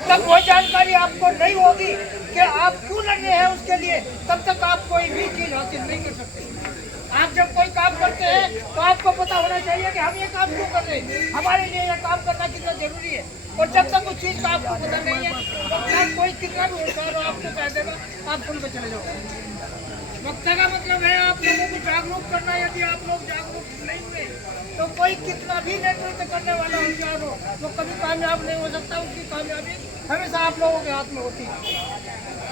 तब वो जानकारी आपको नहीं होगी कि आप क्यों लड़ रहे हैं उसके लिए, तब तक आप कोई भी चीज हासिल नहीं कर सकते। आप जब कोई काम करते हैं तो आपको पता होना चाहिए कि हम ये काम क्यों कर रहे हैं, हमारे लिए ये काम करना कितना जरूरी है। और जब तक उस चीज का आपको पता नहीं है तो कोई कितना भी होशियार हो आपको कह देगा आप सुन के चले जाओ। वक्ता का मतलब है आप लोगों को जागरूक करना। यदि आप लोग जागरूक नहीं हुए तो कोई कितना भी नेतृत्व करने वाला होशियार हो वो कभी कामयाब नहीं हो सकता। उसकी कामयाबी हमेशा आप लोगों के हाथ में होती है।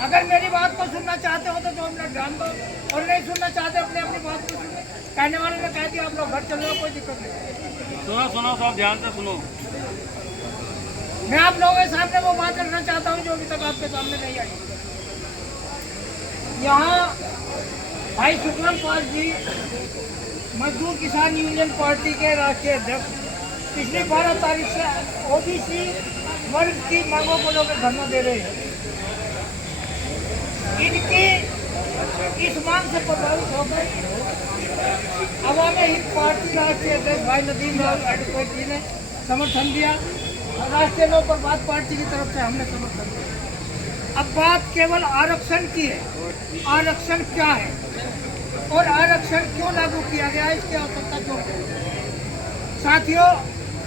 अगर मेरी बात को सुनना चाहते हो तो 2 मिनट ध्यान दो, और नहीं सुनना चाहते अपने अपनी बात को सुनो। कहने वाले ने कह दिया आप लोग घर चले जाओ, कोई दिक्कत नहीं। सुनो सुनो सब ध्यान से सुनो। मैं आप लोगों के सामने वो बात रखना चाहता हूँ जो अभी तक आपके सामने नहीं आई। यहाँ भाई शुक्लम पाल जी मजदूर किसान यूनियन पार्टी के राष्ट्रीय अध्यक्ष पिछली 12 तारीख से ओबीसी वर्ग की मांगों को लेकर धरना दे रहे हैं। इनकी इस मांग से प्रभावित होकर अवामी हित पार्टी राष्ट्रीय अध्यक्ष भाई नदीम लाल एडवोकेट जी ने समर्थन दिया। राष्ट्रीय लोक प्रभात पार्टी की तरफ से हमने समर्थन दिया। अब बात केवल आरक्षण की है। आरक्षण क्या है और आरक्षण क्यों लागू किया गया है, इसकी आवश्यकता क्यों है। साथियों,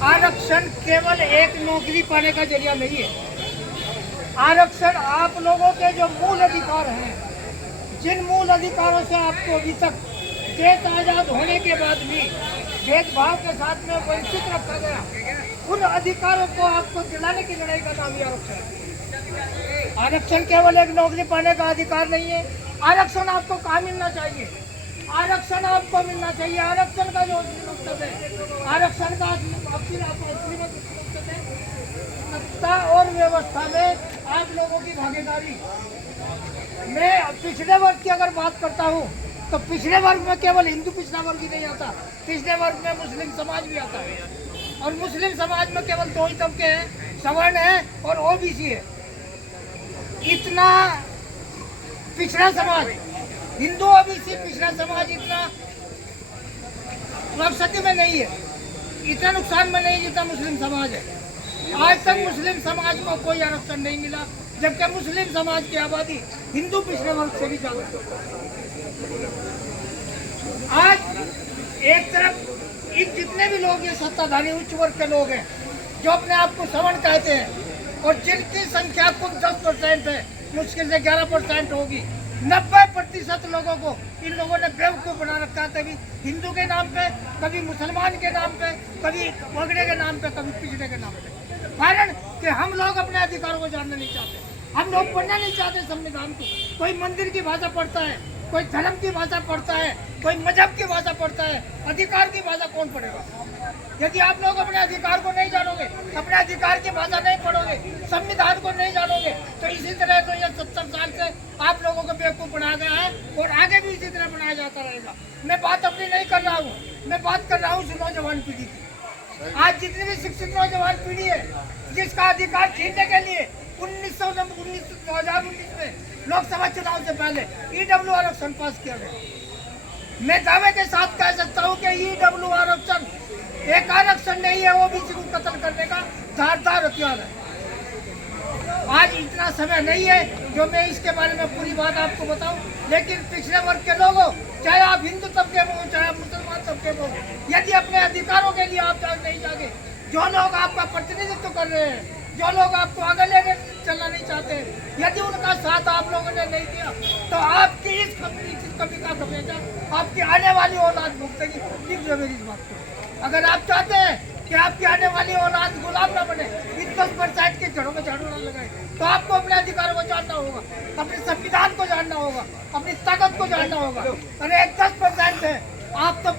आरक्षण केवल एक नौकरी पाने का जरिया नहीं है। आरक्षण आप लोगों के जो मूल अधिकार हैं, जिन मूल अधिकारों से आपको अभी तक देश आजाद होने के बाद भी भेदभाव के साथ में वंचित रखा गया, उन अधिकारों को आपको दिलाने की लड़ाई का नाम ही आरक्षण है। आरक्षण केवल एक नौकरी पाने का अधिकार नहीं है। आरक्षण आपको कहाँ मिलना चाहिए, आरक्षण आपको मिलना चाहिए। आरक्षण का जो मकसद है, आरक्षण का असली मकसद है सत्ता और व्यवस्था में आप लोगों की भागीदारी। मैं पिछड़े वर्ग की अगर बात करता हूँ तो पिछड़े वर्ग में केवल हिंदू पिछड़ा वर्ग ही नहीं आता, पिछड़े वर्ग में मुस्लिम समाज भी आता है। और मुस्लिम समाज में केवल 2 ही तबके हैं, सवर्ण है और ओबीसी है। इतना पिछड़ा समाज, हिंदू ओबीसी पिछड़ा समाज इतना स्थिति में नहीं है, इतना नुकसान में नहीं जितना मुस्लिम समाज है। आज तक मुस्लिम समाज को कोई आरक्षण नहीं मिला, जबकि मुस्लिम समाज की आबादी हिंदू पिछड़े वर्ग से भी ज्यादा है। आज एक तरफ इन जितने भी लोग ये सत्ताधारी उच्च वर्ग के लोग हैं जो अपने आप को सवर्ण कहते हैं, और जिनकी संख्या कुल 10% है, मुश्किल से 11% होगी। 90% लोगों को इन लोगों ने बेवकूफ़ बना रखा है, कभी हिंदू के नाम पे, कभी मुसलमान के नाम पे, कभी पगड़े के नाम पे, कभी पिछड़े के नाम पे। कारण कि हम लोग अपने अधिकारों को जानना नहीं चाहते, हम लोग पढ़ना नहीं चाहते संविधान को। कोई मंदिर की भाषा पढ़ता है, कोई धर्म की भाषा पढ़ता है, कोई मजहब की भाषा पढ़ता है, अधिकार की भाषा कौन पढ़ेगा। यदि आप लोग अपने अधिकार को नहीं जानोगे, अपने अधिकार की भाषा नहीं पढ़ोगे, संविधान को नहीं जानोगे, तो इसी तरह तो ये 70 साल से आप लोगों को बेवकूफ़ बनाया गया है और आगे भी इसी तरह बनाया जाता रहेगा। मैं बात अपनी नहीं कर रहा हूँ, मैं बात कर रहा हूँ नौजवान पीढ़ी की। आज जितनी भी शिक्षित नौजवान पीढ़ी है जिसका अधिकार छीनने के लिए 2019 में लोकसभा चुनाव से पहले ईडब्ल्यू आरक्षण पास किया गया। मैं दावे के साथ कह सकता हूँ कि ईडब्ल्यू आरक्षण एक आरक्षण नहीं है, ओबीसी को कत्ल करने का धारदार हथियार है। आज इतना समय नहीं है जो मैं इसके बारे में पूरी बात आपको बताऊं, लेकिन पिछड़े वर्ग के लोगों, चाहे आप हिंदू तबके में हो, चाहे आप मुसलमान तबके में हो, यदि अपने अधिकारों के लिए आप नहीं जागे, जो लोग आपका प्रतिनिधित्व कर रहे हैं, जो लोग आपको आगे लेके चलना नहीं चाहते, यदि उनका साथ आप लोगों ने नहीं दिया तो आपकी इस कमी का खमेजा आपकी आने वाली औलाद भुगतेगी। मेरी इस बात को अगर आप चाहते हैं कि आपकी आने वाली औलाद गुलाम न बने, इन 10% के जड़ों में झाड़ू न लगाए, तो आपको अपने अधिकारों को जानना होगा, अपने संविधान को जानना होगा, अपनी ताकत को जानना होगा। अरे 10% है, आप तो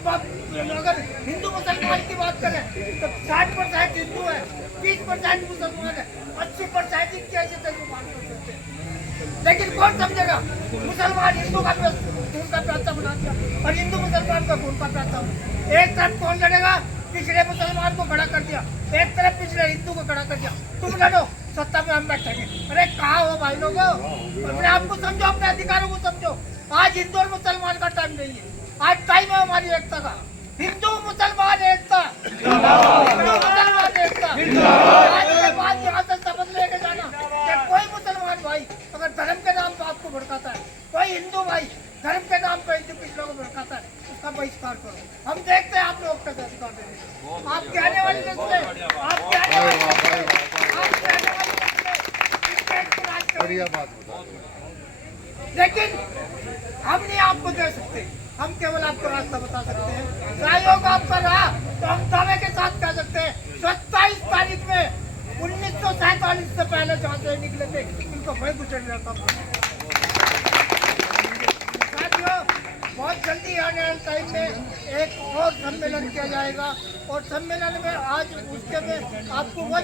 अगर हिंदू मुसलमान की बात करें तो 60% हिंदू है, 20% मुसलमान है, 80% इनकी हैसियत है। लेकिन कौन समझेगा, मुसलमान हिंदू का खून का प्यासा बना दिया और हिंदू मुसलमान का खून का प्यासा। एक तरफ कौन लड़ेगा, पिछड़े मुसलमान को खड़ा कर दिया, एक तरफ पिछड़े हिंदू को खड़ा कर दिया, तुम लड़ो, सत्ता में हम बैठेंगे। अरे कहाँ हो भाई लोगों, अपने आप को समझो, अपने अधिकारों को समझो। आज हिंदू और मुसलमान का टाइम नहीं है, आज टाइम है हमारी एकता का। हिंदू मुसलमान एकता, हिंदू मुसलमान एकता। आज के बाद यहाँ से शपथ लेके जाना बहिष्कार करो। हम देखते हैं आप लोग का बहिष्कार देंगे। आपके आने वाली नस्लें, आपके आने वाली नस्लें, आपके आने वाली नस्लें इस देश को राज करेंगी। बढ़िया बात बता। लेकिन हम नहीं आपको दे सकते, हम केवल आपको रास्ता बता सकते हैं। सहयोग आपका रहा तो हम दावे के साथ कह सकते हैं 27 तारीख में 1947 से पहले जहाँ से निकले थे उनको वही गुजर जाता था। साथियों, बहुत जल्दी आने वाले टाइम में एक और सम्मेलन किया जाएगा और सम्मेलन में आज उसके में आपको वो